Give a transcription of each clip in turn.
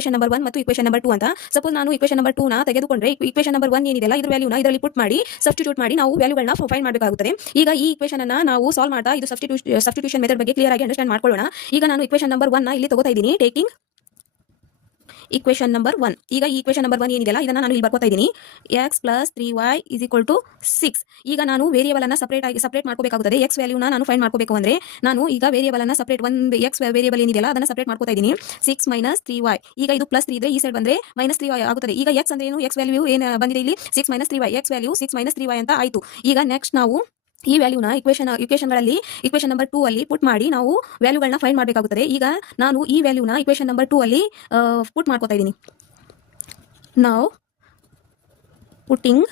Equation number 1 ಮತ್ತು equation number 2 ಅಂತ. Suppose ನಾನು ಇಕ್ವೇಷನ್ ನಂಬರ್ 2 ನ ತೆಗೆದುಕೊಂಡ್ರೆ ಇಕ್ವೇಷನ್ ನಂಬರ್ 1 ಏನಿದೆಯಲ್ಲ ಇದ್ರ ವ್ಯಾಲ್ಯೂನ ಇದರಲ್ಲಿ ಪುಟ್ ಮಾಡಿ ಸಬ್ಸ್ಟಿಟ್ಯೂಟ್ ಮಾಡಿ ನಾವು ವ್ಯಾಲ್ಯೂಗಳನ್ನ ಫೈಂಡ್ ಮಾಡಬೇಕಾಗುತ್ತದೆ. ಈಗ ಈ ಇಕ್ವೇಷನ್ ಅನ್ನ ನಾವು ಸಾಲ್ವ್ ಮಾಡ್ತಾ ಇದು ಸಬ್ಸ್ಟಿಟ್ಯೂಷನ್ ಮೆಥಡ್ ಬಗ್ಗೆ ಕ್ಲಿಯರ್ ಆಗಿ ಅಂಡರ್ಸ್ಟ್ಯಾಂಡ್ ಮಾಡ್ಕೊಳ್ಳೋಣ. ಈಗ ನಾನು ಇಕ್ವೇಷನ್ ನಂಬರ್ 1 ನ ಇಲ್ಲಿ ತಗೋತಾ ಇದ್ದೀನಿ, ಟೇಕಿಂಗ್ ಇಕ್ವೇಷನ್ ನಂಬರ್ 1. ಈಗ ಈ ಇಕ್ವೇಷನ್ ನಂಬರ್ 1 ಏನಿದೆಯಲ್ಲ ಇದನ್ನ ನಾನು ಇಲ್ಲಿ ಬರ್ಕೋತಾ ಇದ್ದೀನಿ, x + 3y = 6. ಈಗ ನಾನು ವೇರಿಯೇಬಲ್ ಅನ್ನ ಸಪರೇಟ್ ಮಾಡ್ಕೋಬೇಕಾಗುತ್ತದೆ. x ವ್ಯಾಲ್ಯೂನ ನಾನು ಫೈಂಡ್ ಮಾಡ್ಕೋಬೇಕು ಅಂದ್ರೆ ನಾನು ಈಗ ವೇರಿಯೇಬಲ್ ಅನ್ನ ಸಪರೇಟ್ ಒಂದು x ವೇರಿಯೇಬಲ್ ಏನಿದೆಯಲ್ಲ ಅದನ್ನ ಸಪರೇಟ್ ಮಾಡ್ಕೋತಾ ಇದ್ದೀನಿ. 6 - 3y. ಈಗ ಇದು +3 ಇದ್ರೆ ಈ ಸೈಡ್ ಬಂದ್ರೆ -3y ಆಗುತ್ತದೆ. ಈಗ x ಅಂದ್ರೆ ಏನು, x ವ್ಯಾಲ್ಯೂ ಏನು ಬಂದಿದೆ ಇಲ್ಲಿ 6 - 3y. x ವ್ಯಾಲ್ಯೂ 6 - 3y ಅಂತ ಆಯ್ತು. ಈಗ ನೆಕ್ಸ್ಟ್ ನಾವು ಈ ವ್ಯಾಲ್ಯೂನ ಇಕ್ವೇಷನ್ ನಂಬರ್ 2 ಅಲ್ಲಿ ಪುಟ್ ಮಾಡಿ ನಾವು ವ್ಯಾಲ್ಯೂಗಳನ್ನ ಫೈಂಡ್ ಮಾಡಬೇಕಾಗುತ್ತದೆ. ಈಗ ನಾನು ಈ ವ್ಯಾಲ್ಯೂನ ಇಕ್ವೇಷನ್ ನಂಬರ್ 2 ಅಲ್ಲಿ ಪುಟ್ ಮಾಡ್ಕೋತಾ ಇದ್ದೀನಿ. ನಾವು putting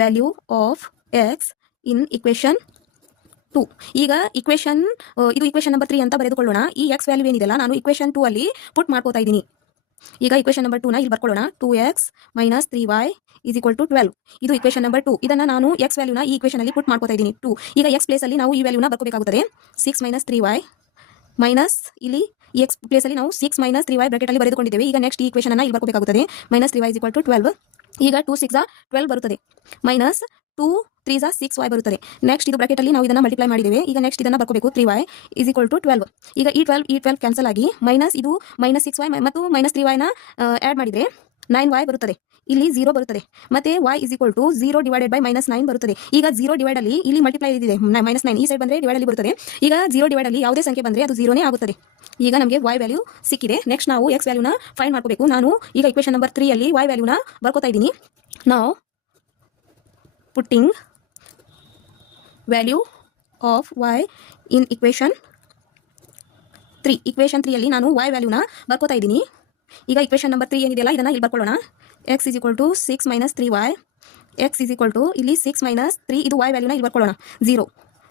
value of x in equation 2. ಈಗ ಇದು ಇಕ್ವೇಷನ್ ನಂಬರ್ 3 ಅಂತ ಬರೆದುಕೊಳ್ಳೋಣ. ಈ x ವ್ಯಾಲ್ಯೂ ಏನಿದೆಲ್ಲ ನಾನು ಇಕ್ವೇಷನ್ 2 ಅಲ್ಲಿ ಪುಟ್ ಮಾಡ್ಕೋತಾ ಇದ್ದೀನಿ. ಈಗ ಇಕ್ವೇಷನ್ ನಂಬರ್ 2 ನ ಇಲ್ಲಿ ಬರ್ಕೊಳ್ಳೋಣ. 2x - 3y = 12. ಇದು ಇಕ್ವೇಷನ್ ನಂಬರ್ 2. ಇದನ್ನ ನಾನು x ವ್ಯಾಲ್ಯೂನ ಈ ಇಕ್ವೇಷನ್ ಅಲ್ಲಿ ಪುಟ್ ಮಾಡ್ಕೋತಾ ಇದ್ದೀನಿ 2. ಈಗ x ಪ್ಲೇಸ್ ಅಲ್ಲಿ ನಾವು ಈ ವ್ಯಾಲ್ಯೂನ ಬರ್ಕೋಬೇಕಾಗುತ್ತದೆ. 6 - 3y ಮೈನಸ್ ಇಲ್ಲಿ ಈ x ಪ್ಲೇಸ್ ಅಲ್ಲಿ ನಾವು 6 - 3y ಬ್ರಾಕೆಟ್ ಅಲ್ಲಿ ಬರೆದುಕೊಂಡಿದ್ದೇವೆ. ಈಗ ನೆಕ್ಸ್ಟ್ ಈ ಇಕ್ವೇಷನ್ ಅನ್ನ ಇಲ್ಲಿ ಬರ್ಕೋಬೇಕಾಗುತ್ತದೆ. -3y = 12. ಈಗ 2 6 12 ಬರುತ್ತದೆ. ಮೈನಸ್ 2 3 6y ಬರುತ್ತದೆ. ನೆಕ್ಸ್ಟ್ ಇದು ಬ್ರಾಕೆಟ್ ಅಲ್ಲಿ ನಾವು ಇದನ್ನ ಮಲ್ಟಿಪ್ಲೈ ಮಾಡಿದ್ದೇವೆ. ಈಗ ನೆಕ್ಸ್ಟ್ ಇದನ್ನ ಬರ್ಕೋಬೇಕು. 3y = 12. ಈಗ ಈ 12 ಕ್ಯಾನ್ಸಲ್ ಆಗಿ ಮೈನಸ್ ಇದು -6y ಮತ್ತು -3y ನ ಆಡ್ ಮಾಡಿದ್ರೆ 9y ಬರುತ್ತದೆ. ಇಲ್ಲಿ 0 ಬರುತ್ತದೆ. ಮತ್ತೆ y = 0 ಡಿವೈಡೆಡ್ ಬೈ -9 ಬರುತ್ತದೆ. ಈಗ 0 ಡಿವೈಡ್ ಅಲ್ಲಿ ಇಲ್ಲಿ ಮಲ್ಟಿಪ್ಲೈ ಇದೆ -9 ಈ ಸೈಡ್ ಬಂದ್ರೆ ಡಿವೈಡ್ ಅಲ್ಲಿ ಬರುತ್ತದೆ. ಈಗ 0 ಡಿವೈಡ್ ಅಲ್ಲಿ ಯಾವುದೇ ಸಂಖ್ಯೆ ಬಂದ್ರೆ ಅದು 0ನೇ ಆಗುತ್ತದೆ. ಈಗ ನಮಗೆ y ವ್ಯಾಲ್ಯೂ ಸಿಕ್ಕಿದೆ. ನೆಕ್ಸ್ಟ್ ನಾವು x ವ್ಯಾಲ್ಯೂನ ಫೈಂಡ್ ಮಾಡ್ಕೋಬೇಕು. ನಾನು ಈಗ ಇಕ್ವೇಷನ್ ನಂಬರ್ 3 ಅಲ್ಲಿ y ವ್ಯಾಲ್ಯೂನ ಬರ್ಕೋತಾ ಇದ್ದೀನಿ. ನಾವು putting value of y in equation 3. Equation 3 ಅಲ್ಲಿ ನಾನು y ವ್ಯಾಲ್ಯೂನ ಬರ್ಕೋತಾ ಇದ್ದೀನಿ. ಈಗ ಇಕ್ವೇಷನ್ ನಂಬರ್ 3 ಏನಿದೆಯಲ್ಲ ಇದನ್ನ ಇಲ್ಲಿ ಬರ್ಕೊಳ್ಳೋಣ. x = 6 - 3y. x = ಇಲ್ಲಿ 6 - 3 ಇದು y ವ್ಯಾಲ್ಯೂನ ಇಲ್ಲಿ ಬರ್ಕೊಳ್ಳೋಣ 0.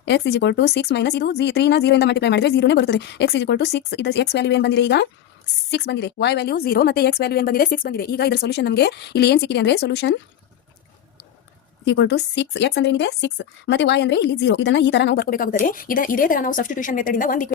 x = 6 ಇದು 3 ನ 0 ಇಂದ ಮಲ್ಟಿಪ್ಲೈ ಮಾಡಿದ್ರೆ 0ನೇ ಬರುತ್ತದೆ. x = 6. ಇದು x ವ್ಯಾಲ್ಯೂ ಏನು ಬಂದಿದೆ, ಈಗ 6 ಬಂದಿದೆ. y ವ್ಯಾಲ್ಯೂ 0 ಮತ್ತೆ x ವ್ಯಾಲ್ಯೂ ಏನು ಬಂದಿದೆ 6 ಬಂದಿದೆ. ಈಗ ಇದರ ಸೊಲ್ಯೂಷನ್ ನಮಗೆ ಇಲ್ಲಿ ಏನು ಸಿಕ್ಕಿದೆ ಅಂದ್ರೆ ಸೊಲ್ಯೂಷನ್ = 6. x ಅಂದ್ರೆ ಏನಿದೆ 6 ಮತ್ತೆ y ಅಂದ್ರೆ ಇಲ್ಲಿ 0. ಇದನ್ನ ಈ ತರ ನಾವು ಬರ್ಕೋಬೇಕಾಗುತ್ತದೆ. ಇದೇ ತರ ನಾವು ಸಬ್ಸ್ಟಿಟ್ಯೂಷನ್ ಮೆಥಡ್ ಇಂದ ಒಂದು